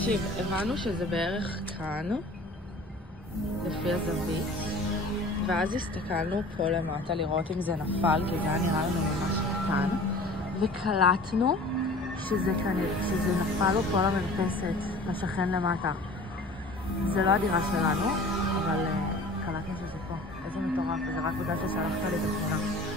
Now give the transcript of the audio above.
תקשיב, הבנו שזה בערך כאן, לפי הזווית, ואז הסתכלנו פה למטה לראות אם זה נפל, כי זה היה נראה לנו ממש קטן, וקלטנו שזה נפל לו פה למרפסת, לשכן למטה. זה לא הדירה שלנו, אבל קלטנו שזה פה. איזה מטורף, וזה רק בגלל ששלחת לי את התמונה.